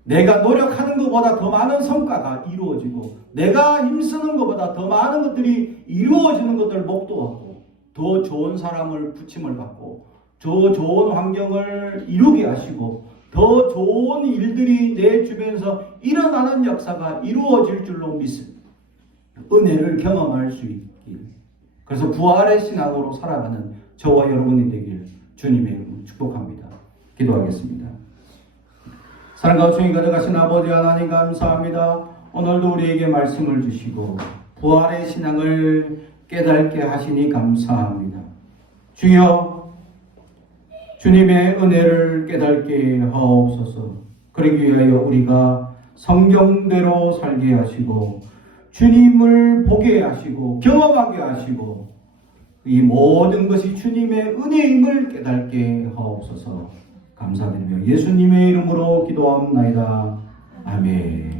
내가 노력하는 것보다 더 많은 성과가 이루어지고 내가 힘쓰는 것보다 더 많은 것들이 이루어지는 것들을 목도하고 더 좋은 사람을 부침을 받고 더 좋은 환경을 이루게 하시고 더 좋은 일들이 내 주변에서 일어나는 역사가 이루어질 줄로 믿습니다. 은혜를 경험할 수 있길. 그래서 부활의 신앙으로 살아가는 저와 여러분이 되길 주님의 축복합니다. 기도하겠습니다. 사랑과 충이 가득하신 아버지 하나님 감사합니다. 오늘도 우리에게 말씀을 주시고 부활의 신앙을 깨닫게 하시니 감사합니다. 주여 주님의 은혜를 깨닫게 하옵소서. 그러기 위하여 우리가 성경대로 살게 하시고 주님을 보게 하시고 경험하게 하시고 이 모든 것이 주님의 은혜임을 깨닫게 하옵소서. 감사드리며 예수님의 이름으로 기도합나이다. 아멘.